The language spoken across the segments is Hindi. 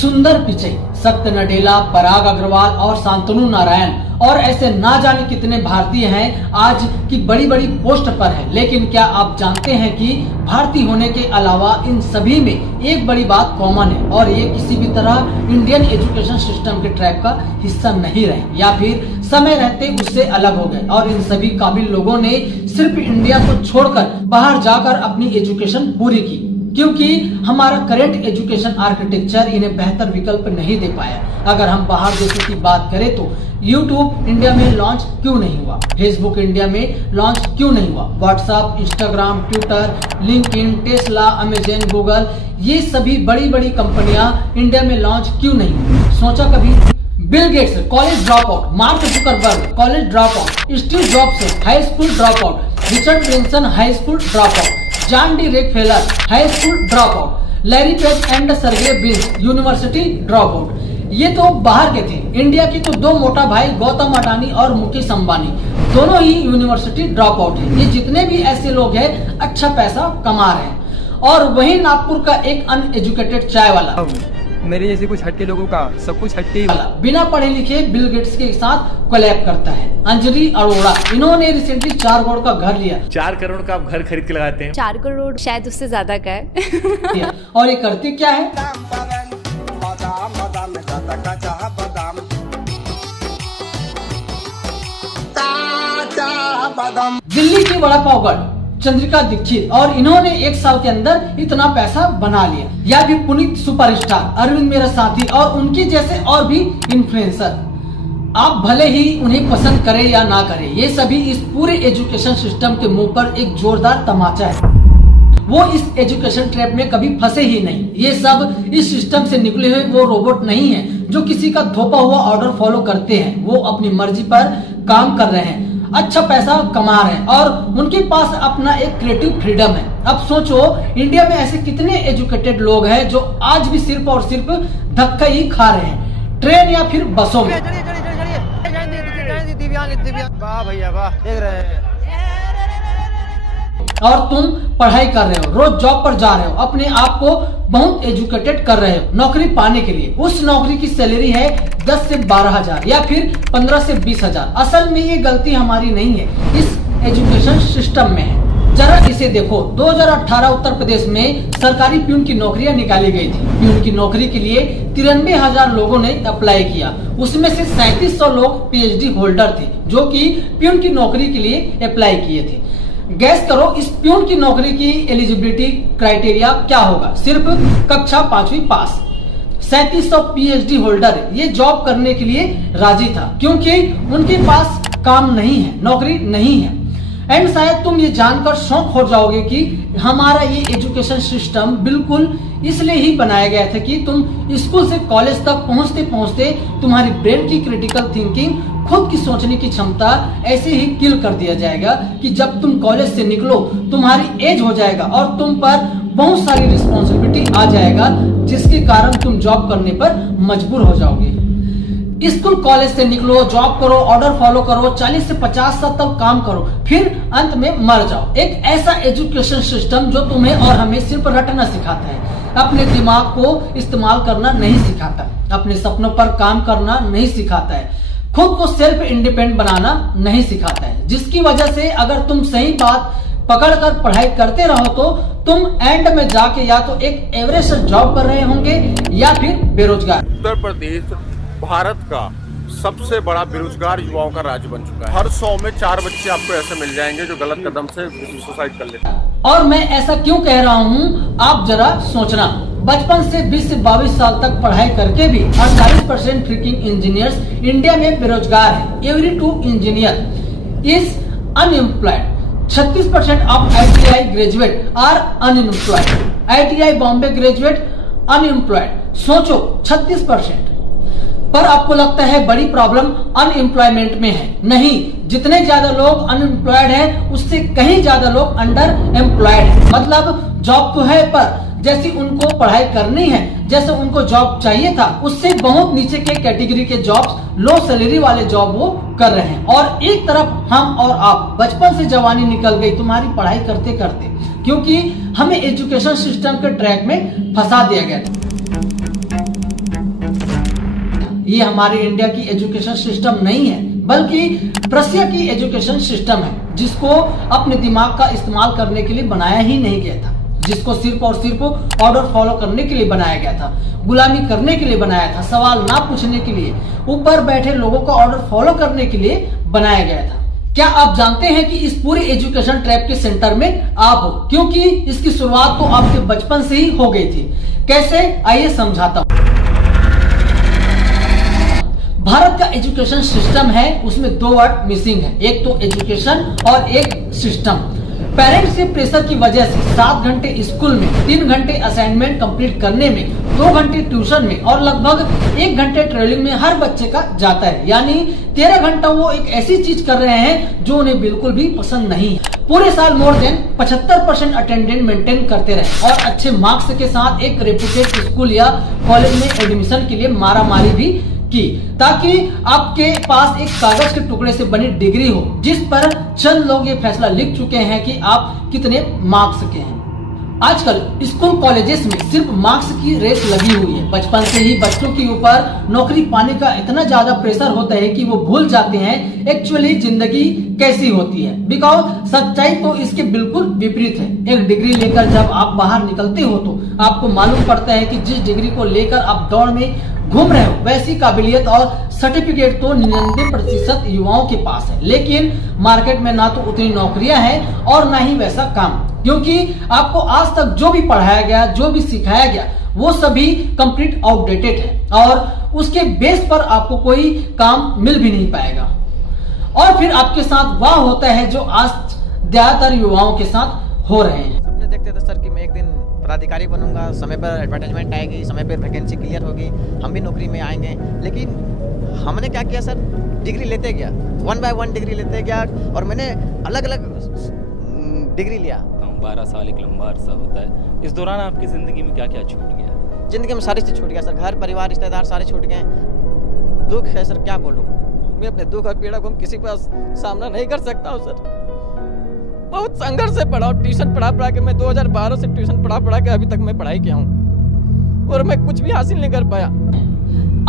सुंदर पिचई, सत्य नडेला, पराग अग्रवाल और शांतनु नारायण और ऐसे ना जाने कितने भारतीय हैं आज की बड़ी बड़ी पोस्ट पर हैं। लेकिन क्या आप जानते हैं कि भारतीय होने के अलावा इन सभी में एक बड़ी बात कॉमन है और ये किसी भी तरह इंडियन एजुकेशन सिस्टम के ट्रैक का हिस्सा नहीं रहे या फिर समय रहते उससे अलग हो गए और इन सभी काबिल लोगों ने सिर्फ इंडिया को छोड़कर बाहर जाकर अपनी एजुकेशन पूरी की, क्योंकि हमारा करंट एजुकेशन आर्किटेक्चर इन्हें बेहतर विकल्प नहीं दे पाया। अगर हम बाहर देशों की बात करें तो YouTube इंडिया में लॉन्च क्यों नहीं हुआ, फेसबुक इंडिया में लॉन्च क्यों नहीं हुआ, WhatsApp, Instagram, Twitter, LinkedIn, Tesla, Amazon, Google, ये सभी बड़ी बड़ी कंपनियां इंडिया में लॉन्च क्यों नहीं हुई। सोचा कभी? Bill Gates college drop out, Mark Zuckerberg college drop out, Steve Jobs high school drop out, Richard Branson high school drop out, John D Rockefeller high school drop out, Larry Page and Sergey Brin university drop out. ये तो बाहर के थे। इंडिया की तो दो मोटा भाई गौतम अडानी और मुकेश अंबानी दोनों ही यूनिवर्सिटी ड्रॉप आउट है। ये जितने भी ऐसे लोग हैं अच्छा पैसा कमा रहे हैं। और वही नागपुर का एक अनएजुकेटेड चाय वाला, मेरे जैसे कुछ हटके लोगों का सब कुछ हटके बिना पढ़े लिखे बिल गेट्स के साथ कोलैब करता है, अंजलि अरोड़ा। इन्होंने रिसेंटली 4 करोड़ का घर लिया। 4 करोड़ का आप घर खरीद के लगाते हैं? 4 करोड़ शायद उससे ज्यादा का है। और ये करते क्या है? दिल्ली की वड़ा पाव गढ़ चंद्रिका दीक्षित और इन्होंने 1 साल के अंदर इतना पैसा बना लिया। या भी पुनीत सुपरस्टार, अरविंद मेरा साथी और उनकी जैसे और भी इन्फ्लुएंसर। आप भले ही उन्हें पसंद करें या ना करें, ये सभी इस पूरे एजुकेशन सिस्टम के मुंह पर एक जोरदार तमाचा है। वो इस एजुकेशन ट्रैप में कभी फंसे ही नहीं। ये सब इस सिस्टम से निकले हुए वो रोबोट नहीं है जो किसी का थोपा हुआ ऑर्डर फॉलो करते हैं। वो अपनी मर्जी पर काम कर रहे हैं, अच्छा पैसा कमा रहे हैं और उनके पास अपना एक क्रिएटिव फ्रीडम है। अब सोचो इंडिया में ऐसे कितने एजुकेटेड लोग हैं जो आज भी सिर्फ और सिर्फ धक्का ही खा रहे हैं, ट्रेन या फिर बसों में। वाह भैया वाह, देख रहे हैं। और तुम पढ़ाई कर रहे हो, रोज जॉब पर जा रहे हो, अपने आप को बहुत एजुकेटेड कर रहे हो नौकरी पाने के लिए। उस नौकरी की सैलरी है 10 से 12 हजार या फिर 15 से 20 हजार। असल में ये गलती हमारी नहीं है, इस एजुकेशन सिस्टम में है। जरा इसे देखो, 2018 उत्तर प्रदेश में सरकारी प्यून की नौकरियां निकाली गई थी। प्यून की नौकरी के लिए 93,000 लोगों ने अप्लाई किया। उसमें से 3700 लोग PhD होल्डर थे जो कि प्यून की नौकरी के लिए अप्लाई किए थे। गैस करो इस प्यून की नौकरी की एलिजिबिलिटी क्राइटेरिया क्या होगा? सिर्फ कक्षा 5वीं पास। 3700 PhD होल्डर ये जॉब करने के लिए राजी था क्योंकि उनके पास काम नहीं है, नौकरी नहीं है। एंड शायद तुम ये जानकर शौक हो जाओगे कि हमारा ये एजुकेशन सिस्टम बिल्कुल इसलिए ही बनाया गया था कि तुम स्कूल से कॉलेज तक पहुंचते पहुंचते तुम्हारी ब्रेन की क्रिटिकल थिंकिंग, खुद की सोचने की क्षमता ऐसे ही किल कर दिया जाएगा कि जब तुम कॉलेज से निकलो तुम्हारी एज हो जाएगा और तुम पर बहुत सारी रिस्पॉन्सिबिलिटी आ जाएगा जिसके कारण तुम जॉब करने पर मजबूर हो जाओगे। स्कूल कॉलेज से निकलो, जॉब करो, ऑर्डर फॉलो करो, 40 से 50 साल तक काम करो, फिर अंत में मर जाओ। एक ऐसा एजुकेशन सिस्टम जो तुम्हें और हमें सिर्फ रटना सिखाता है, अपने दिमाग को इस्तेमाल करना नहीं सिखाता, अपने सपनों पर काम करना नहीं सिखाता है, खुद को सेल्फ इंडिपेंडेंट बनाना नहीं सिखाता है। जिसकी वजह से अगर तुम सही बात पकड़कर पढ़ाई करते रहो तो तुम एंड में जाके या तो एक एवरेज जॉब कर रहे होंगे या फिर बेरोजगार। उत्तर प्रदेश भारत का सबसे बड़ा बेरोजगार युवाओं का राज्य बन चुका है। हर 100 में 4 बच्चे आपको ऐसे मिल जाएंगे जो गलत कदम से सुसाइड कर लेते हैं। और मैं ऐसा क्यों कह रहा हूँ आप जरा सोचना। बचपन से 20 से 22 साल तक पढ़ाई करके भी 48% फ्रीकिंग इंजीनियर्स इंडिया में बेरोजगार है। Every 2 engineer is unemployed. 36% of ITI graduate are unemployed. ITI Bombay graduate unemployed. सोचो 36%। पर आपको लगता है बड़ी प्रॉब्लम अनएम्प्लॉयमेंट में है? नहीं, जितने ज्यादा लोग अनएम्प्लॉयड हैं उससे कहीं ज्यादा लोग अंडर एम्प्लॉयड है। मतलब जॉब तो है पर जैसी उनको पढ़ाई करनी है, जैसे उनको जॉब चाहिए था उससे बहुत नीचे के कैटेगरी के जॉब्स, लो सैलरी वाले जॉब वो कर रहे हैं। और एक तरफ हम और आप बचपन से जवानी निकल गई तुम्हारी पढ़ाई करते करते, क्योंकि हमें एजुकेशन सिस्टम के ट्रैक में फंसा दिया गया था। ये हमारे इंडिया की एजुकेशन सिस्टम नहीं है, बल्कि प्रशिया की एजुकेशन सिस्टम है, जिसको अपने दिमाग का इस्तेमाल करने के लिए बनाया ही नहीं गया था, जिसको सिर्फ और सिर्फ ऑर्डर फॉलो करने के लिए बनाया गया था, गुलामी करने के लिए बनाया था, सवाल ना पूछने के लिए, ऊपर बैठे लोगों को ऑर्डर फॉलो करने के लिए बनाया गया था। क्या आप जानते हैं कि इस पूरे एजुकेशन ट्रैप के सेंटर में आप हो, क्योंकि इसकी शुरुआत तो आपके बचपन से ही हो गई थी। कैसे, आइए समझाता हूँ। भारत का एजुकेशन सिस्टम है, उसमें दो वर्ड मिसिंग है, एक तो एजुकेशन और एक सिस्टम। पेरेंट्स के प्रेशर की वजह से 7 घंटे स्कूल में, 3 घंटे असाइनमेंट कंप्लीट करने में, 2 घंटे ट्यूशन में और लगभग 1 घंटे ट्रेवलिंग में हर बच्चे का जाता है। यानी 13 घंटा वो एक ऐसी चीज कर रहे हैं जो उन्हें बिल्कुल भी पसंद नहीं है। पूरे साल मोर देन 75% अटेंडेंस मेंटेन करते रहे और अच्छे मार्क्स के साथ एक रेपुटेड स्कूल या कॉलेज में एडमिशन के लिए मारामारी भी की, ताकि आपके पास एक कागज के टुकड़े से बनी डिग्री हो, जिस पर चंद लोग ये फैसला लिख चुके हैं कि आप कितने मार्क्स के हैं। आजकल स्कूल कॉलेजेस में सिर्फ मार्क्स की रेस लगी हुई है। बचपन से ही बच्चों के ऊपर नौकरी पाने का इतना ज्यादा प्रेशर होता है कि वो भूल जाते हैं एक्चुअली जिंदगी कैसी होती है। बिकॉज सच्चाई तो इसके बिल्कुल विपरीत है। एक डिग्री लेकर जब आप बाहर निकलते हो तो आपको मालूम पड़ता है कि जिस डिग्री को लेकर आप दौड़ में घूम रहे हो, वैसी काबिलियत और सर्टिफिकेट तो 99% युवाओं के पास है, लेकिन मार्केट में ना तो उतनी नौकरियां हैं और ना ही वैसा काम, क्योंकि आपको आज तक जो भी पढ़ाया गया, जो भी सिखाया गया, वो सभी कंप्लीट आउटडेटेड है और उसके बेस पर आपको कोई काम मिल भी नहीं पाएगा। और फिर आपके साथ वह होता है जो आज ज्यादातर युवाओं के साथ हो रहे हैं। सपने देखते थे सर कि मैं एक दिन पदाधिकारी बनूंगा, समय पर एडवर्टाइजमेंट आएगी, समय पर वैकेंसी क्लियर होगी, हम भी नौकरी में आएंगे। लेकिन हमने क्या किया सर, डिग्री लेते गया, 1 by 1 डिग्री लेते गया और मैंने अलग अलग डिग्री लिया। 12 साल एक लंबा अरसा होता है। इस दौरान आपकी ज़िंदगी में क्या क्या छूट गया? ज़िंदगी में सारी चीज़ छूट गया सर, घर परिवार रिश्तेदार सारे छूट गए। दुख है सर, क्या बोलूँ, मैं अपने दुख और पीड़ा को किसी का सामना नहीं कर सकता हूँ सर। बहुत संघर्ष से पढ़ा, ट्यूशन पढ़ा के मैं 2012 से ट्यूशन पढ़ा के अभी तक मैं पढ़ाई किया हूँ और मैं कुछ भी हासिल नहीं कर पाया।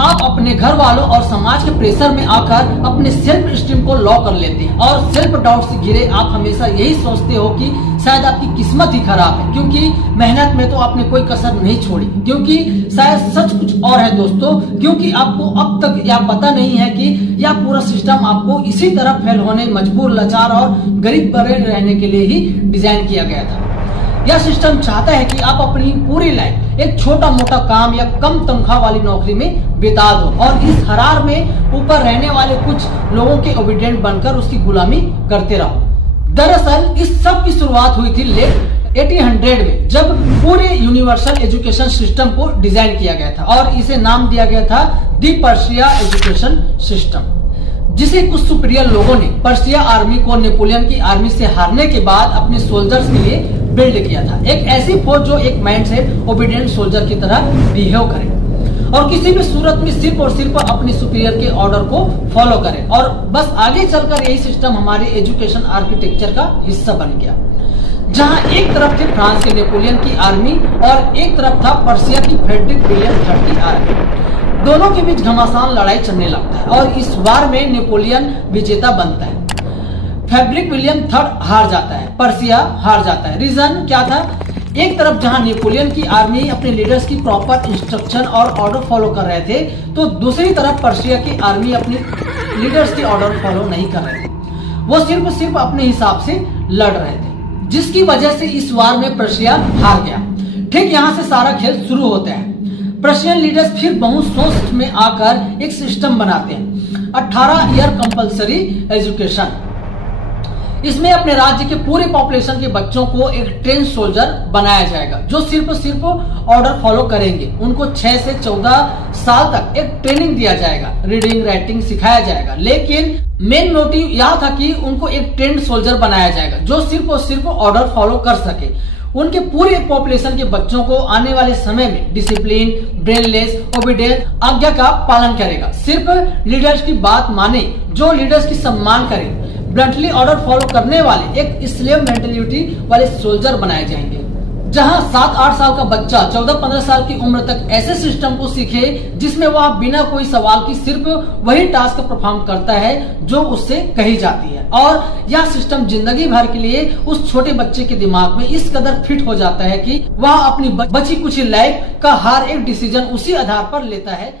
आप अपने घर वालों और समाज के प्रेशर में आकर अपने सेल्फ स्टीम को लॉ कर लेते हैं और सेल्फ डाउट से घिरे आप हमेशा यही सोचते हो कि शायद आपकी किस्मत ही खराब है, क्योंकि मेहनत में तो आपने कोई कसर नहीं छोड़ी, क्योंकि शायद सच कुछ और है दोस्तों, क्योंकि आपको अब तक यह पता नहीं है कि यह पूरा सिस्टम आपको इसी तरह फेल होने, मजबूर, लाचार और गरीब बने रहने के लिए ही डिजाइन किया गया था। यह सिस्टम चाहता है कि आप अपनी पूरी लाइफ एक छोटा मोटा काम या कम तनख्वाह वाली नौकरी में बिता दो और इस हरार में ऊपर रहने वाले कुछ लोगों के ओबीडिएंट बनकर उसकी गुलामी करते रहो। दरअसल इस सब की शुरुआत हुई थी लेट 1800 में, जब पूरे यूनिवर्सल एजुकेशन सिस्टम को डिजाइन किया गया था और इसे नाम दिया गया था दी पर्शिया एजुकेशन सिस्टम, जिसे कुछ सुपीरियर लोगों ने पर्शिया आर्मी को नेपोलियन की आर्मी से हारने के बाद अपने सोल्जर्स के लिए बिल्ड किया था। एक ऐसी फौज जो एक माइंड से ओबीडिएंट सोल्जर की तरह बिहेव करे और किसी भी सूरत में सिर्फ और सिर्फ अपने सुपीरियर के ऑर्डर को फॉलो करे। और बस आगे चलकर यही सिस्टम हमारे एजुकेशन आर्किटेक्चर का हिस्सा बन गया, जहां एक तरफ थी फ्रांस के नेपोलियन की आर्मी और एक तरफ था पर्शिया की फ्रेडरिक विलियम III की आर्मी। दोनों के बीच घमासान लड़ाई चलने लगता है और इस वार में नेपोलियन विजेता बनता है, फ्रेडरिक विलियम III हार जाता है, पर्शिया हार जाता है। रीजन क्या था? एक तरफ जहां नेपोलियन की आर्मी अपने लीडर्स की प्रॉपर इंस्ट्रक्शन और ऑर्डर फॉलो कर रहे थे, तो दूसरी तरफ पर्शिया की आर्मी अपने लीडर्स की ऑर्डर फॉलो नहीं कर रहे थे। वो सिर्फ अपने हिसाब से लड़ रहे थे, जिसकी वजह से इस वार में पर्शिया हार गया। ठीक यहाँ से सारा खेल शुरू होता है। पर्शियन लीडर्स फिर बहुत सोच में आकर एक सिस्टम बनाते हैं, 18 ईयर कंपल्सरी एजुकेशन। इसमें अपने राज्य के पूरे पॉपुलेशन के बच्चों को एक ट्रेन सोल्जर बनाया जाएगा, जो सिर्फ ऑर्डर फॉलो करेंगे। उनको 6 से 14 साल तक एक ट्रेनिंग दिया जाएगा, रीडिंग राइटिंग सिखाया जाएगा। लेकिन मेन मोटिव यह था कि उनको एक ट्रेंड सोल्जर बनाया जाएगा जो सिर्फ ऑर्डर फॉलो कर सके। उनके पूरे पॉपुलेशन के बच्चों को आने वाले समय में डिसिप्लिन, ब्रेनलेस, ओबीडियंट, आज्ञा का पालन करेगा, सिर्फ लीडर्स की बात माने, जो लीडर्स की सम्मान करे, ब्लंटली ऑर्डर फॉलो करने वाले एक स्लेव मेंटेलिटी वाले सोल्जर बनाए जाएंगे। जहां 7-8 साल का बच्चा 14-15 साल की उम्र तक ऐसे सिस्टम को सीखे जिसमें वह बिना कोई सवाल की सिर्फ वही टास्क परफॉर्म करता है जो उससे कही जाती है, और यह सिस्टम जिंदगी भर के लिए उस छोटे बच्चे के दिमाग में इस कदर फिट हो जाता है कि वह अपनी बची कुछ लाइफ का हर एक डिसीजन उसी आधार पर लेता है।